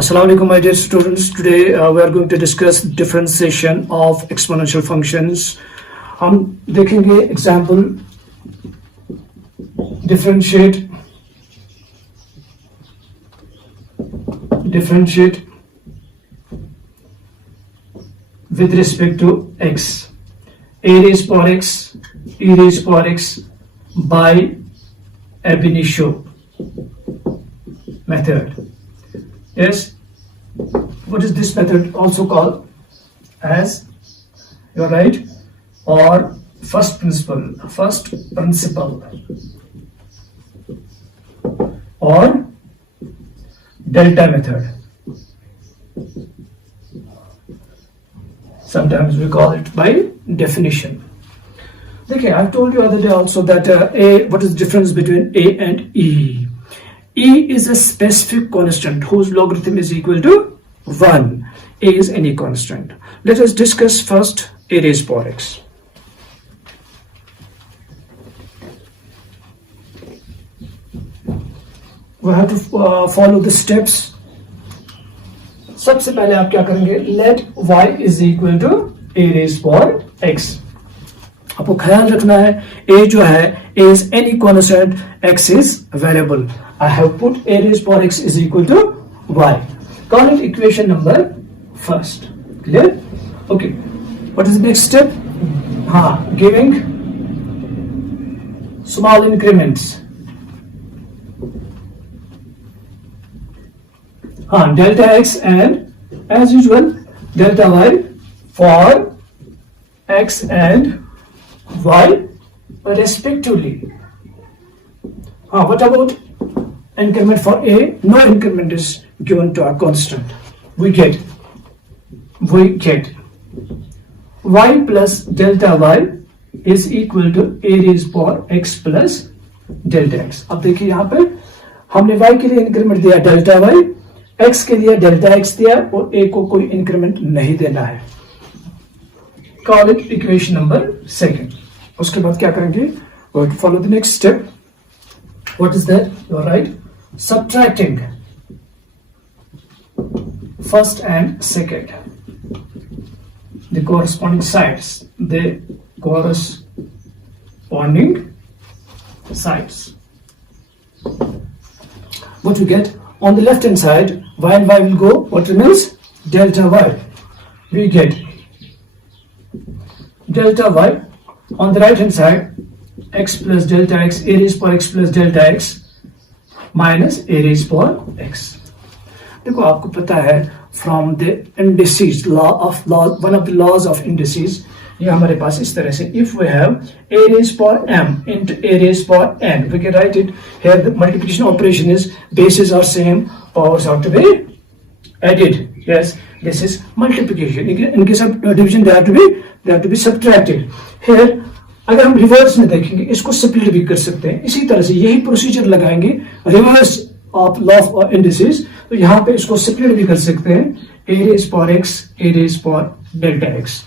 Assalamu alaikum, my dear students. Today we are going to discuss differentiation of exponential functions. हम देखेंगे example differentiate with respect to x, a raised power x, e raised power x by Abinitio method. Yes, what is this method also called as, you're right, or first principle or delta method. Sometimes we call it by definition. Okay, I've told you other day also that what is the difference between a and e? E is a specific constant whose logarithm is equal to 1. A is any constant. Let us discuss first a raised power x. We have to follow the steps. सबसे पहले आप क्या करेंगे? Let y is equal to a raised power x. आपको ख्याल रखना है a जो है a is any constant, x is variable. I have put a raised power x is equal to y. Call it equation number first. Clear? Okay. What is the next step? Giving small increments. Delta x and as usual delta y for x and y respectively. What about increment for a? No increment is given to a constant. We get y plus delta y is equal to a raised power x plus delta x. अब देखिए यहाँ पे हमने y के लिए increment दिया delta y, x के लिए डेल्टा x दिया और a को कोई इंक्रीमेंट नहीं देना है. Call it equation number second. उसके बाद क्या करेंगे? We will follow the next step. What is that? You are right. Subtracting first and second, the corresponding sides. What we get on the left hand side, y and y will go. What remains? Delta y. We get delta y. On the right hand side, x plus delta x, a raised power x plus delta x minus a raised power x. देखो आपको पता है from the indices one of the laws of indices, ये हमारे पास इस तरह से, if we have a raised power m into a raised power n, we can write it here. The multiplication operation is bases are same, powers are to be added. Yes, this is multiplication. In case of division they have to be subtracted. Here अगर हम reverse में देखेंगे, इसको split भी कर सकते हैं. इसी तरह से यही प्रोसीजर लगाएंगे reverse of law of indices, तो यहाँ पे इसको स्प्लिट भी कर सकते हैं. a raised power x, a raised power delta x.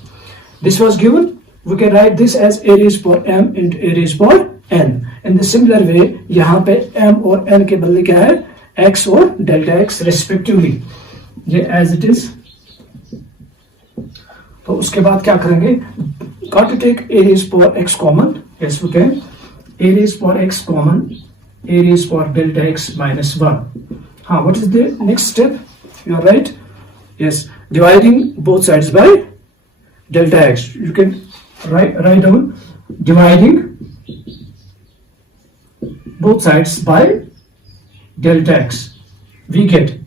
This was given. We can write this as a raised power m into a raised power n. In the similar way, यहाँ पे m और n के बदले क्या है? x और delta x respectively. ये as it is. तो उसके बाद क्या करेंगे? Got to take a raised power x common. Yes, we can. A raised power x common. A raised power delta x minus 1. What is the next step? You are right. Yes, dividing both sides by delta x. You can write down dividing both sides by delta x. We get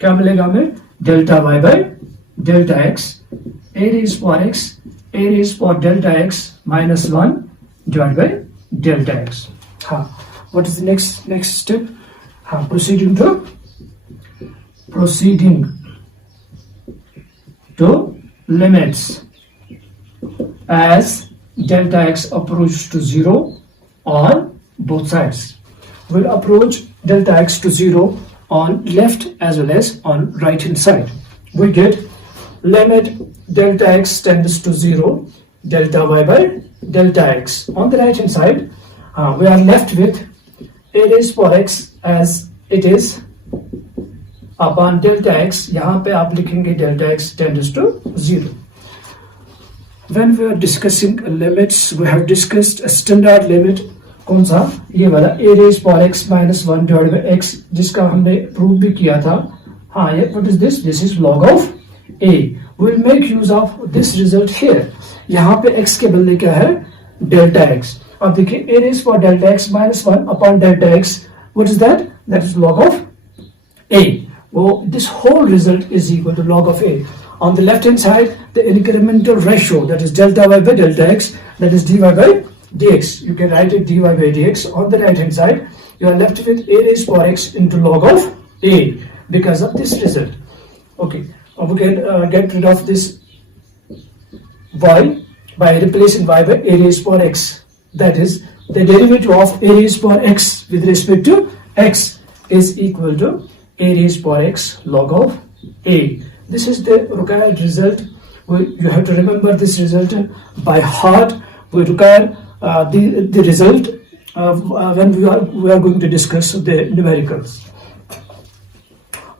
क्या मिलेगा हमें? Delta y by delta x. A raised power x, a raised power delta x minus 1 divided by delta x. What is the next step? Proceeding to limits as delta x approach to 0 on both sides. We'll approach delta x to 0 on left as well as on right hand side. We get limit delta x tends to 0, delta y by delta x. On the right hand side, we are left with a raised power x as it is upon delta x, यहाँ पे आप लिखेंगे delta x tends to 0. When we are discussing limits, we have discussed a standard limit. कौन सा? ये वाला a raised power x minus 1 divided by x, जिसका हमने प्रूव भी किया था. हाँ, ये what is this? This is log of a. We will make use of this result here. यहाँ पे x के बदले क्या है? Delta x. अब देखिए a raised power delta x minus 1 upon delta x. What is that? That is log of a. Well, this whole result is equal to log of a. On the left hand side, the incremental ratio, that is delta y by delta x, that is dy by dx. You can write it dy by dx. On the right hand side, you are left with a raised power x into log of a because of this result. Okay, we can get rid of this y by replacing y by a raised power x. That is, the derivative of a raised power x with respect to x is equal to a raised power x log of a. This is the required result. You have to remember this result by heart. We require the result when we are going to discuss the numericals.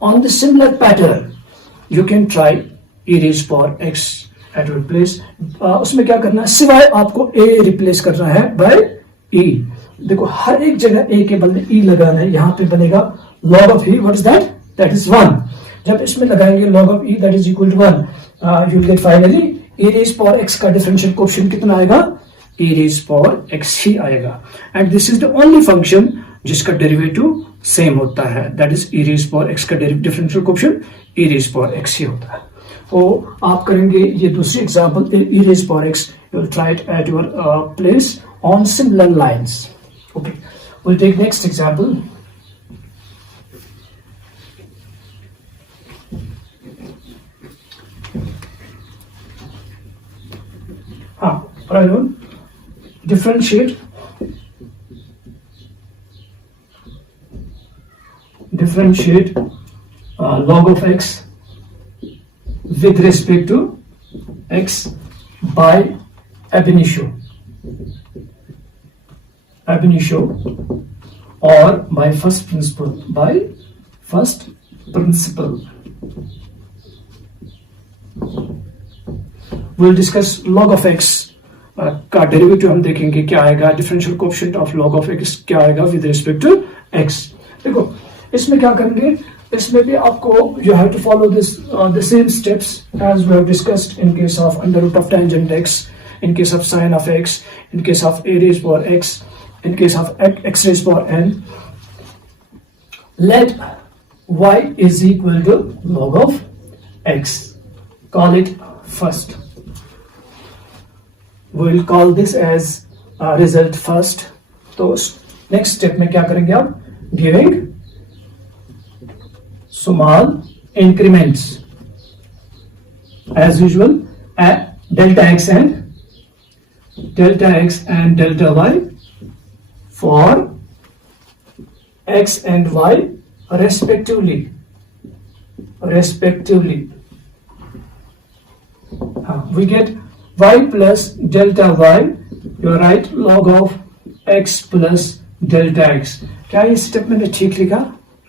On the similar pattern, you can try e raised power x at your place. उसमें क्या करना है? सिवाय आपको a replace करना है by e. देखो हर एक जगह a के बदले e लगाना है. यहाँ पे बनेगा log of e. What is that? That is 1. जब इसमें लगाएंगे log of e that is equal to 1, you will get finally e raised power x का differential coefficient कितना आएगा? e raised power x ही आएगा. And this is the only function जिसका derivative same होता है. That is e raised power x का differential coefficient e raised power x ही होता है. तो आप करेंगे ये दूसरी example e raised power x. You will try it at your place on similar lines. Okay, we'll take next example. Right on. Differentiate log of x with respect to x by Abinitio or by first principle. We'll discuss log of x का derivative हम देखेंगे क्या आएगा. Differential coefficient of log of x क्या आएगा with respect to x. देखो इसमें क्या करेंगे, इसमें भी आपको you have to follow this the same steps as we have discussed in case of under root of tangent x, in case of sin of x, in case of a raised power x, in case of x raised power n. Let y is equal to log of x. Call it first. We will call this as result first. तो next step में क्या करेंगे आप? Giving small increments as usual at delta x and delta y for x and y respectively. We get y plus delta y. You are right. Log of x plus delta x. क्या इस step मैंने ठीक लिखा?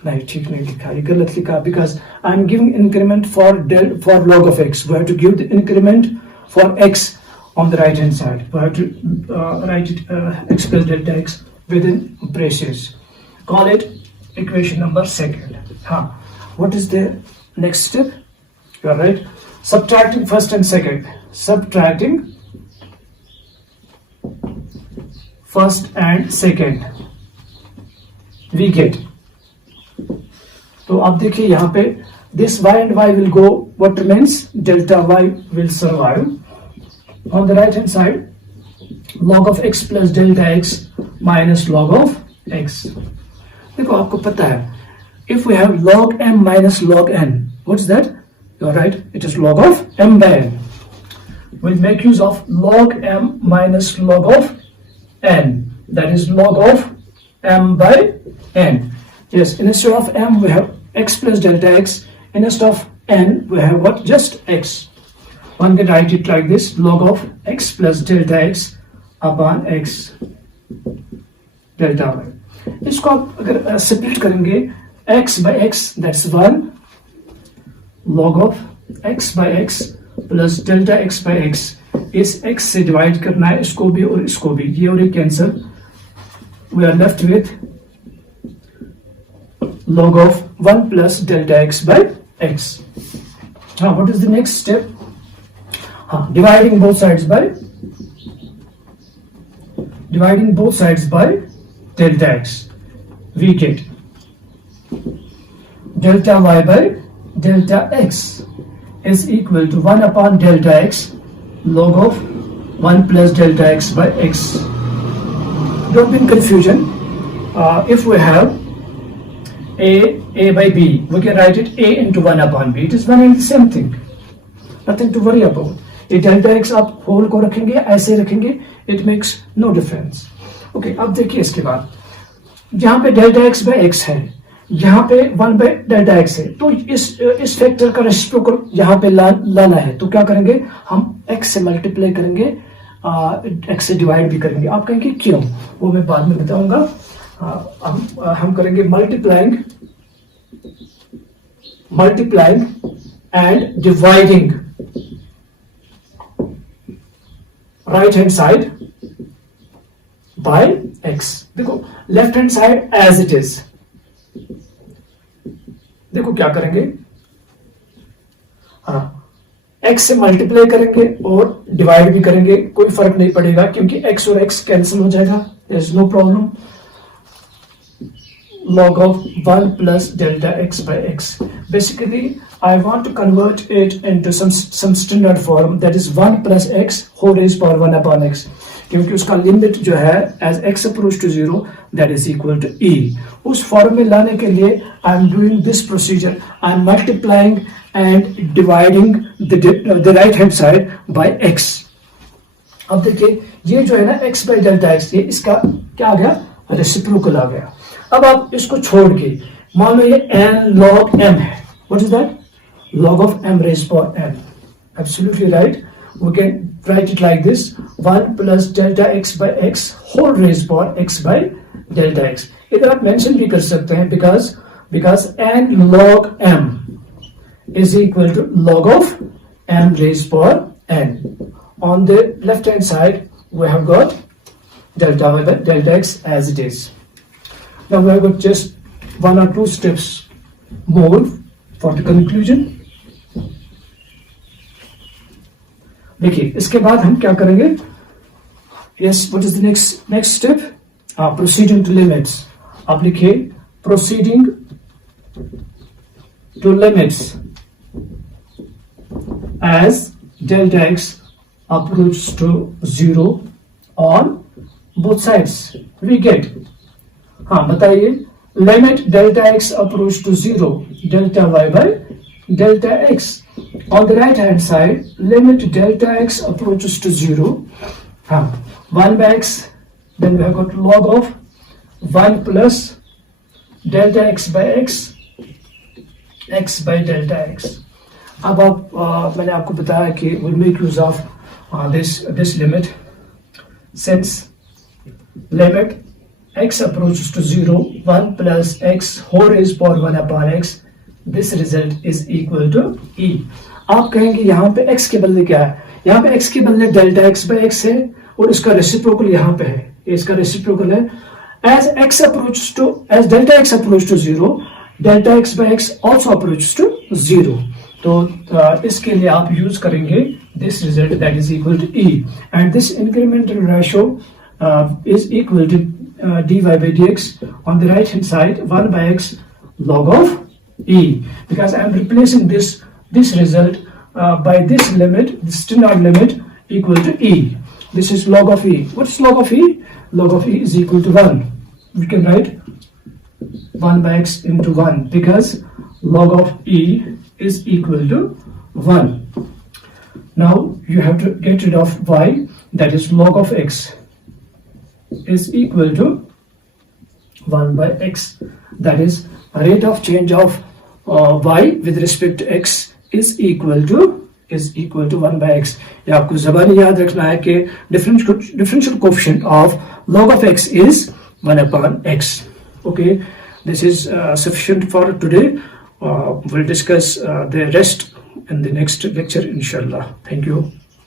नहीं, ठीक नहीं लिखा, ये गलत लिखा. Because I am giving increment for log of x. We have to give the increment for x on the right hand side. We have to write it x plus delta x within braces. Call it equation number second. What is the next step? You are right. Subtracting first and second. Subtracting first and second, we get. तो आप देखिए यहाँ पे this y and y will go. What remains? Delta y will survive. On the right hand side, log of x plus delta x minus log of x. देखो आपको पता है, if we have log m minus log n, what's that? You're right, it is log of m by n. We'll make use of log m minus log of n. That is log of m by n. Yes, instead of m we have x plus delta x. Instead of n we have what? Just x. One can write it like this: log of x plus delta x upon x delta y. इसको आप अगर split करेंगे x by x, that's 1, log of x by x plus delta x by x, इस x से divide करना है इसको भी और इसको भी, ये और ये cancel, we are left with log of 1 plus delta x by x. Now what is the next step? Dividing both sides by delta x, we get delta y by delta x is equal to 1 upon delta x log of 1 plus delta x by x. Don't be in confusion. If we have a by b, we can write it a into 1 upon b. It is one and the same thing. Nothing to worry about. ये delta x आप whole को रखेंगे ऐसे रखेंगे, it makes no difference. Okay, अब देखिए इसके बाद जहां पे डेल्टा एक्स बाय एक्स है, यहाँ पे 1 बाय डेल्टा एक्स है, तो इस फैक्टर का रेसिप्रोकल यहाँ पे लाना है, तो क्या करेंगे, हम x से मल्टीप्लाई करेंगे, x से डिवाइड भी करेंगे. आप कहेंगे क्यों, वो मैं बाद में बताऊंगा. हम करेंगे multiplying and dividing right hand side by x. देखो left hand side as it is, देखो क्या करेंगे, x से मल्टीप्लाई करेंगे और डिवाइड भी करेंगे, कोई फर्क नहीं पड़ेगा क्योंकि x और x कैंसिल हो जाएगा, there is no problem. Log of 1 plus delta x by x. Basically, I want to convert it into some standard form, that is 1 plus x whole raised power 1 upon x. क्योंकि उसका limit जो है as x approach to 0, that is equal to e. उस form में लाने के लिए I am doing this procedure. I am multiplying and dividing the right hand side by x. अब देखिए ये जो है ना x by delta x, ये इसका क्या आ गया, रेसिप्रोकल आ गया. अब आप इसको छोड़ के मान लो ये n log m है. What is that? Log of m raised power n. Absolutely right. We can write it like this: 1 plus delta x by x whole raised power x by delta x. इधर आप mention भी कर सकते हैं because n log m is equal to log of m raised power n. On the left hand side we have got delta y by delta x as it is. Now we have got just 1 or 2 steps more for the conclusion. देखिए इसके बाद हम क्या करेंगे. Yes, what is the next step? Proceeding to limits. आप लिखिए proceeding to limits as delta x approaches to 0 on both sides. We get, बताइए, limit delta x approach to 0 delta y by delta x. On the right hand side limit delta x approaches to 0, 1 by x, then we have got log of 1 plus delta x by x, x by delta x. अब आप मैंने आपको बताया कि we'll make use of this limit. Since limit x approaches to 0, 1 plus x whole raised power 1 upon x, this result is equal to e. आप कहेंगे यहाँ पे x के बदले क्या है, यहाँ पे x के बदले डेल्टा x by x है और इसका रेसिप्रोकल यहाँ पे है, इसका रेसिप्रोकल है. as delta x approaches to 0, delta x by x also approaches to 0. तो इसके लिए आप यूज करेंगे this result, that is equal to e, and this incremental ratio is equal to dy by dx. On the right hand side 1 by x log of e, because I am replacing this result by this limit, the standard limit equal to e. This is log of e. What is log of e? Log of e is equal to 1. We can write 1 by x into 1 because log of e is equal to 1. Now you have to get rid of y, that is log of x is equal to 1 by x, that is rate of change of y with respect to x is equal to 1 by x. ये आपको ज़बानी याद रखना है कि differential coefficient of log of x is 1 upon x. Okay, this is sufficient for today. we'll discuss the rest in the next lecture, inshallah. Thank you.